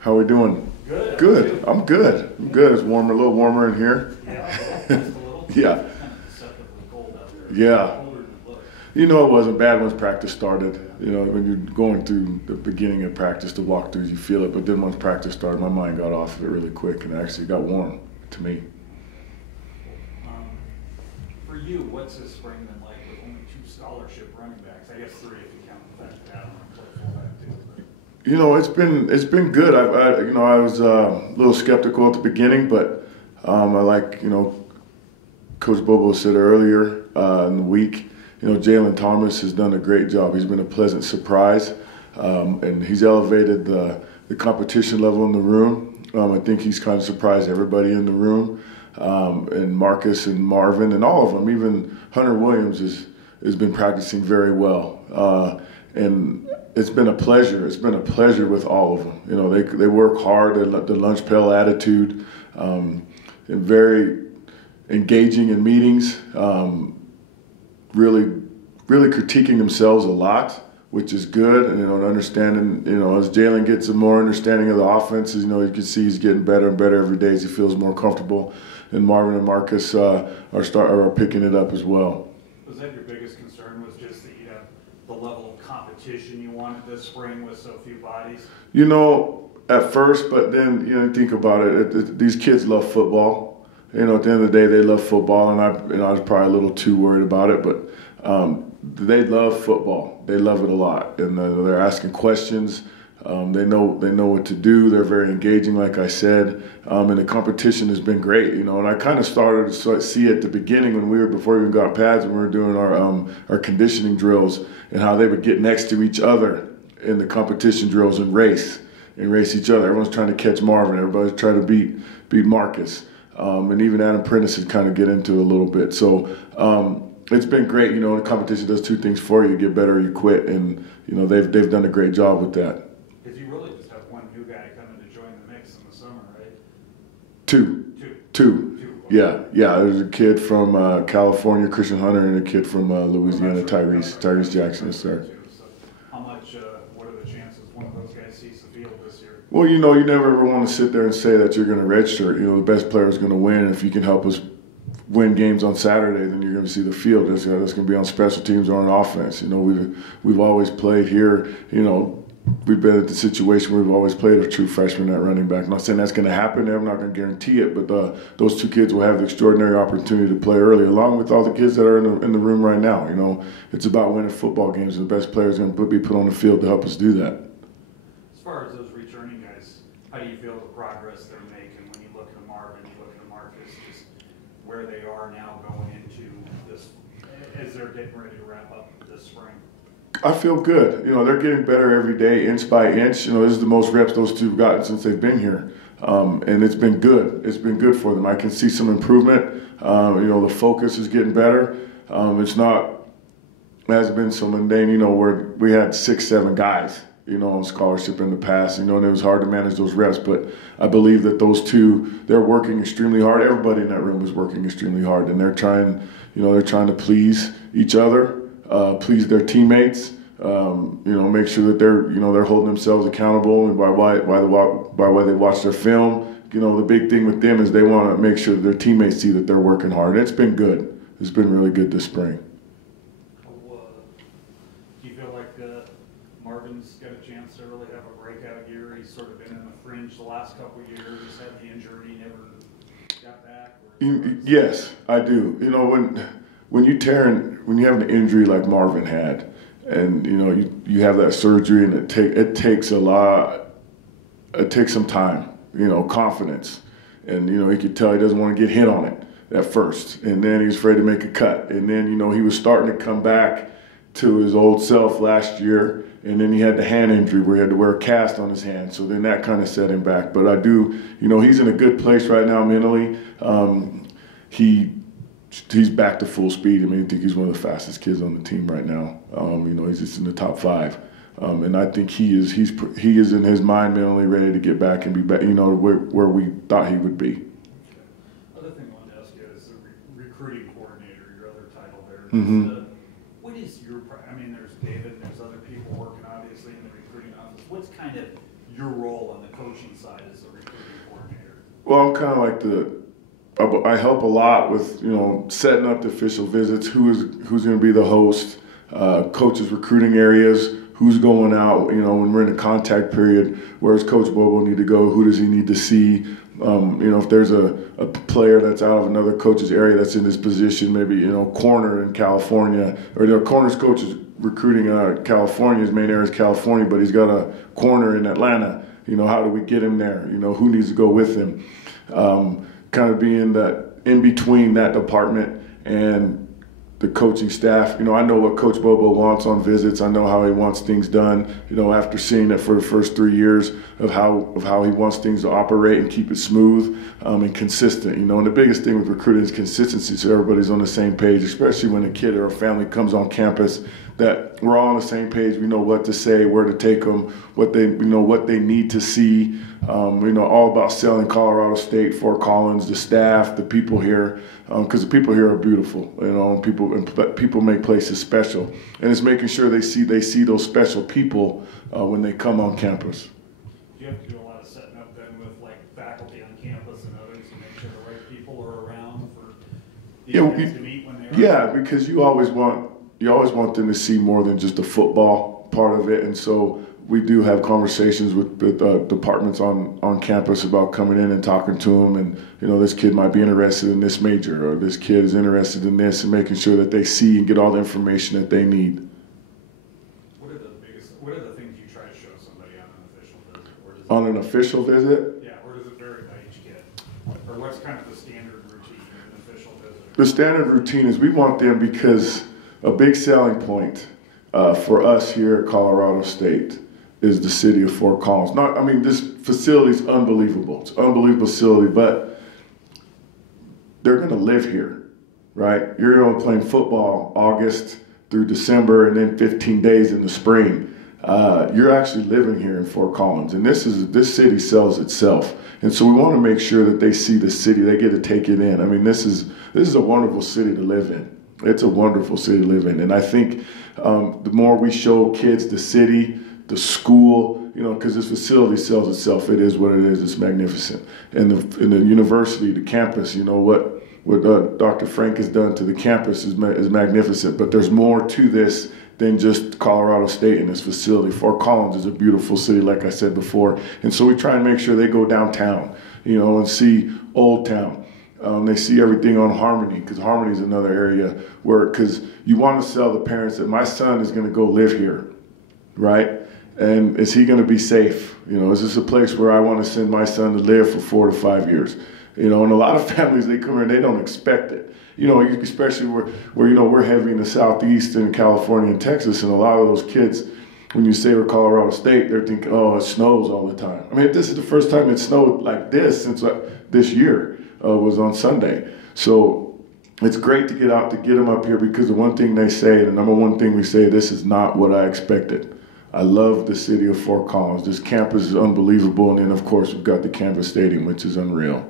How we doing? Good. Good. I'm good. I'm good. It's warmer, a little warmer in here. Yeah, just a little. Yeah. Kind of deceptively cold out there. Yeah. Colder than it looks. You know, it wasn't bad once practice started. You know, when you're going through the beginning of practice, the walkthroughs, you feel it. But then once practice started, my mind got off of it really quick, and it actually got warm to me. For you, what's this spring been like with only 2 scholarship running backs? I guess 3 if you count the fact that Adam played fullback too. But. You know, it's been good. I was a little skeptical at the beginning, but I like, Coach Bobo said earlier in the week. Jalen Thomas has done a great job. He's been a pleasant surprise, and he's elevated the competition level in the room. I think he's kind of surprised everybody in the room, and Marcus and Marvin and all of them. Even Hunter Williams has been practicing very well, and it's been a pleasure. It's been a pleasure with all of them. They work hard. The lunch pail attitude, and very engaging in meetings. Really critiquing themselves a lot, which is good. And understanding, as Jalen gets a more understanding of the offenses, you can see he's getting better and better every day as he feels more comfortable. And Marvin and Marcus are picking it up as well. Was that your biggest concern? Was just that you have the level of competition you wanted this spring with so few bodies? At first, but then think about it. These kids love football. At the end of the day, they love football, and I was probably a little too worried about it, but they love football. They love it a lot, and they're asking questions. They know what to do. They're very engaging, like I said, and the competition has been great. And I kind of started to see at the beginning before we even got pads, when we were doing our conditioning drills, and how they would get next to each other in the competition drills and race each other. Everyone's trying to catch Marvin. Everybody's trying to beat Marcus. And even Adam Prentice has kind of get into it a little bit. So it's been great. The competition does 2 things for you: you get better or you quit. And they've done a great job with that. Because you really just have 1 new guy coming to join the mix in the summer, right? Two. Okay. Yeah. There's a kid from California, Christian Hunter, and a kid from Louisiana, Tyrese Jackson is there. So how much? What are the chances one of those guys sees the field this year? Well, you never ever want to sit there and say that you're going to redshirt. The best player is going to win. And if you can help us win games on Saturday, then you're going to see the field. That's going to be on special teams or on offense. We've always played here. We've been at the situation where we've always played a true freshman at running back. I'm not saying that's going to happen. I'm not going to guarantee it, but those 2 kids will have the extraordinary opportunity to play early, along with all the kids that are in the room right now. It's about winning football games, and the best players are going to be put on the field to help us do that. As far as those returning guys, how do you feel the progress they're making when you look at Marvin, you look at Marcus, just where they are now going into this, as they're getting ready to wrap up this spring? I feel good. They're getting better every day, inch by inch. This is the most reps those 2 have gotten since they've been here. And it's been good. It's been good for them. I can see some improvement. The focus is getting better. It's not, it hasn't been so mundane, where we had 6, 7 guys, on scholarship in the past, and it was hard to manage those reps. But I believe that those 2, they're working extremely hard. Everybody in that room is working extremely hard, and they're trying to please each other. Please their teammates, make sure that they're holding themselves accountable by why they watch their film. The big thing with them is they want to make sure that their teammates see that they're working hard. And it's been good. It's been really good this spring. Do you feel like Marvin's got a chance to really have a breakout year? He's sort of been in the fringe the last couple of years. He's had the injury, never got back. Yes, I do. When you have an injury like Marvin had, and you have that surgery, and it takes a lot. It takes some time, confidence, and he could tell he doesn't want to get hit on it at first, and then he was afraid to make a cut, and then he was starting to come back to his old self last year, and then he had the hand injury where he had to wear a cast on his hand, so then that kind of set him back. But I do, he's in a good place right now mentally. He's back to full speed. I think he's one of the fastest kids on the team right now. He's just in the top 5, and I think he is in his mind mentally ready to get back and be back, where we thought he would be. Other thing I wanted to ask you is the recruiting coordinator, your other title there. Mm-hmm. What is your? There's David, and there's other people working obviously in the recruiting office. What's kind of your role on the coaching side as the recruiting coordinator? Well, I'm kind of like I help a lot with, setting up the official visits, who's going to be the host, coaches recruiting areas, who's going out, when we're in a contact period, where does Coach Bobo need to go, who does he need to see, if there's a player that's out of another coach's area that's in this position, maybe, corner in California, or the corners coach is recruiting California, his main area is California, but he's got a corner in Atlanta, how do we get him there, who needs to go with him, kind of being that in between that department and the coaching staff. I know what Coach Bobo wants on visits. I know how he wants things done, after seeing it for the first 3 years of how he wants things to operate and keep it smooth and consistent. And the biggest thing with recruiting is consistency, so everybody's on the same page, especially when a kid or a family comes on campus, that we're all on the same page. We know what to say, where to take them, what they need to see. All about selling Colorado State, Fort Collins, the staff, the people here, because the people here are beautiful. People make places special, and it's making sure they see those special people when they come on campus. Do you have to do a lot of setting up then with faculty on campus and others to make sure the right people are around for these guys to meet when they're Yeah, because you always want them to see more than just the football part of it, and so we do have conversations with departments on campus about coming in and talking to them, and this kid might be interested in this major, or this kid is interested in this, and making sure that they see and get all the information that they need. What are the things you try to show somebody on an official visit? On an official visit? Yeah, or does it vary by each kid? Or what's kind of the standard routine of an official visit? The standard routine is we want them, because a big selling point for us here at Colorado State is the city of Fort Collins. This facility is unbelievable. It's an unbelievable facility, but they're going to live here, right? You're going to be playing football August through December, and then 15 days in the spring. You're actually living here in Fort Collins, and this city sells itself. And so we want to make sure that they see the city, they get to take it in. This is a wonderful city to live in. It's a wonderful city to live in, and I think the more we show kids the city, the school, because this facility sells itself. It is what it is. It's magnificent. And the university, the campus, what Dr. Frank has done to the campus is magnificent. But there's more to this than just Colorado State in this facility. Fort Collins is a beautiful city, like I said before. And so we try and make sure they go downtown, and see Old Town. They see everything on Harmony, because Harmony is another area because you want to sell the parents that my son is going to go live here, right? And is he going to be safe? Is this a place where I want to send my son to live for 4 to 5 years? And a lot of families, they come here and they don't expect it. Especially where we're heavy in the Southeast and California and Texas, and a lot of those kids, when you say we're Colorado State, they're thinking, oh, it snows all the time. This is the first time it snowed like this since this year was on Sunday. So it's great to get out to get them up here, because the one thing they say, the number one thing we say, this is not what I expected. I love the city of Fort Collins. This campus is unbelievable, and then, of course, we've got the Canvas Stadium, which is unreal.